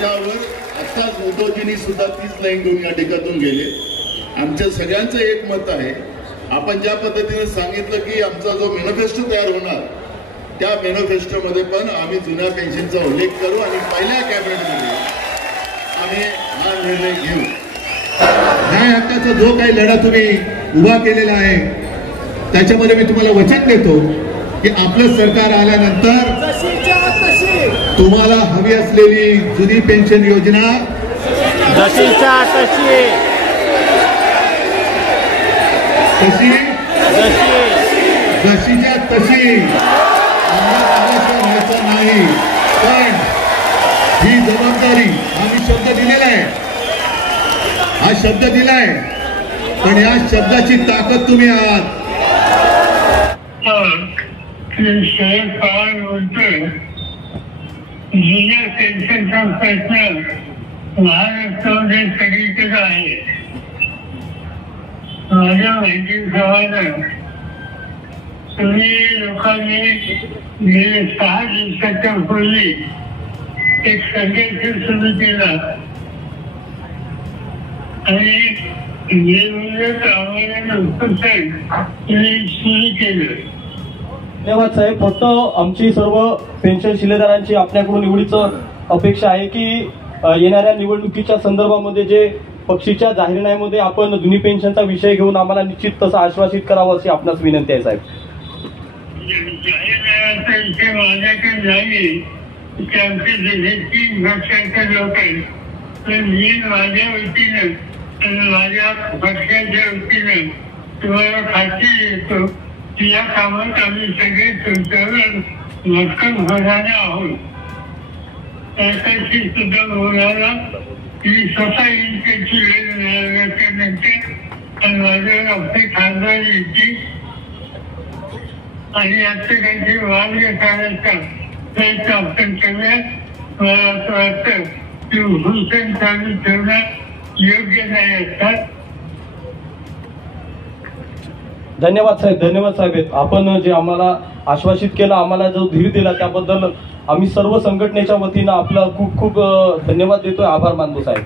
याच्यावर आताच उद्धवजींनी सुद्धा तीच लाईन घेऊन या ठिकाणातून गेले। आमच्या सगळ्यांचं एक मत आहे, आपण ज्या पद्धतीने सांगितलं की आमचा जो मॅनिफेस्टो तयार होणार त्या मॅनिफेस्टोमध्ये पण आम्ही जुन्या पेन्शनचा उल्लेख करू आणि पहिल्या कॅबिनेटमध्ये आम्ही हा निर्णय घेऊ। न्याय हक्काचा जो काही लढा तुम्ही उभा केलेला आहे त्याच्यामध्ये मी तुम्हाला वचन देतो की आपलं सरकार आल्यानंतर तुम्हाला हवी असलेली जुनी पेन्शन योजना जशीच्या तशी जशीच्या तशी व्हायचं नाही, पण ही जबाबदारी आम्ही शब्द दिलेला आहे, हा शब्द दिलाय, पण या शब्दाची ताकद तुम्ही आहात। शरद पवार बोलतोय जुन्या पेन्शनचा प्रश्न महाराष्ट्रामध्ये सगळीकडे आहे। माझ्या माहितीप्रमाणे तुम्ही लोकांनी गेले 6 दिवसाच्या पूर्वी एक संघर्ष सुरू केला आणि सुरू केलं। धन्यवाद साहेब। फक्त आमची सर्व पेन्शन शिलेदारांची आपल्याकडून एवढीच अपेक्षा आहे की येणाऱ्या निवडणुकीच्या संदर्भामध्ये जे पक्षीच्या जाहीरनाम्यामध्ये आपण जुनी पेन्शनचा विषय घेऊन आम्हाला निश्चित तसं आश्वासित करावं अशी आपणास विनंती आहे साहेब। जाहीरनाम्याचा विषय माझ्याकडे नाही, आमच्या देशाची पक्षाचे लोक आहेत, तर मी माझ्या वतीनं आणि माझ्या पक्षाच्या वतीनं तुम्हाला खात्री देतो की या कामात आम्ही सगळे तुमच्यावर भक्कम होणारे आहोत। त्यासाठी सुद्धा बोलायला की स्वतः इनकेची वेळ मिळाल्यानंतर आणि माझ्यावर आपले खासदार येतील आणि याचे काही मार्ग काढायचा प्रयत्न आपण करूयात। मला असं वाटतं की हुसेन चालू ठेवणं योग्य नाही असतात। धन्यवाद साहेब, धन्यवाद साहेब। आपण जे आम्हाला आश्वासित केलं, आम्हाला जो धीर दिला त्याबद्दल आम्ही सर्व संघटनेच्या वतीनं आपला खूप खूप धन्यवाद देतोय, आभार मानतो साहेब।